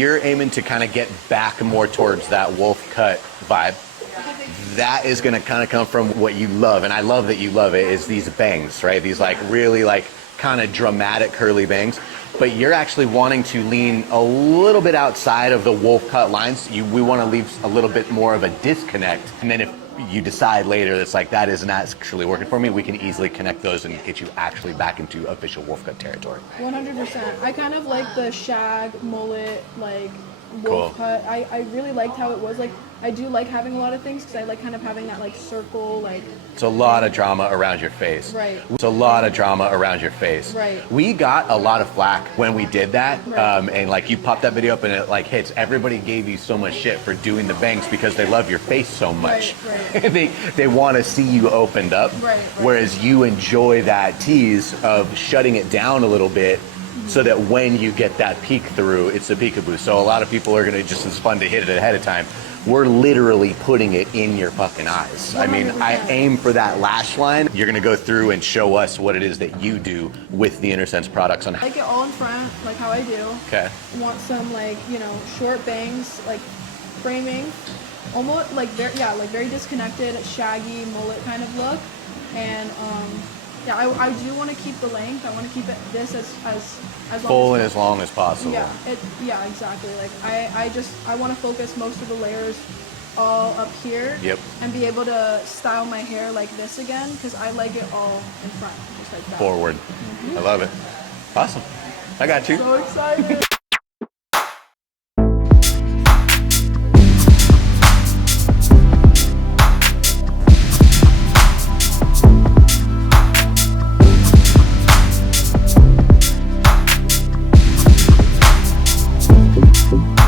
you're aiming to kind of get back more towards that wolf cut vibe, that is going to kind of come from what you love, and I love that you love it, is these bangs, right? These like really like kind of dramatic curly bangs. But you're actually wanting to lean a little bit outside of the wolf cut lines. We want to leave a little bit more of a disconnect. And then if you decide later that's like, that isn't actually working for me, we can easily connect those and get you actually back into official wolf cut territory. 100%. I kind of like the shag mullet, like Cool. wolf cut. I really liked how it was. Like, I do like having a lot of things because I like kind of having that like circle, like. It's a lot of drama around your face. Right. It's a lot of drama around your face. Right. We got a lot of flack when we did that. Right. And like you popped that video up and it like hits. Everybody gave you so much shit for doing the bangs because they love your face so much. Right. they want to see you opened up. Right. Whereas you enjoy that tease of shutting it down a little bit so that when you get that peek through, it's a peekaboo. So a lot of people are going to just, it's fun to hit it ahead of time. We're literally putting it in your fucking eyes. 100%. I mean, I aim for that lash line. You're gonna go through and show us what it is that you do with the InnerSense products. On I like it all in front, like how I do. Okay. Want some like, you know, short bangs, like framing, almost like very disconnected, shaggy mullet kind of look. And yeah, I do want to keep the length. I want to keep it as long Full and as long as possible. Yeah, exactly. Like I want to focus most of the layers all up here. Yep. And be able to style my hair like this again because I like it all in front, just like that. Forward. I love it. Awesome. I got you. So excited. Thank you.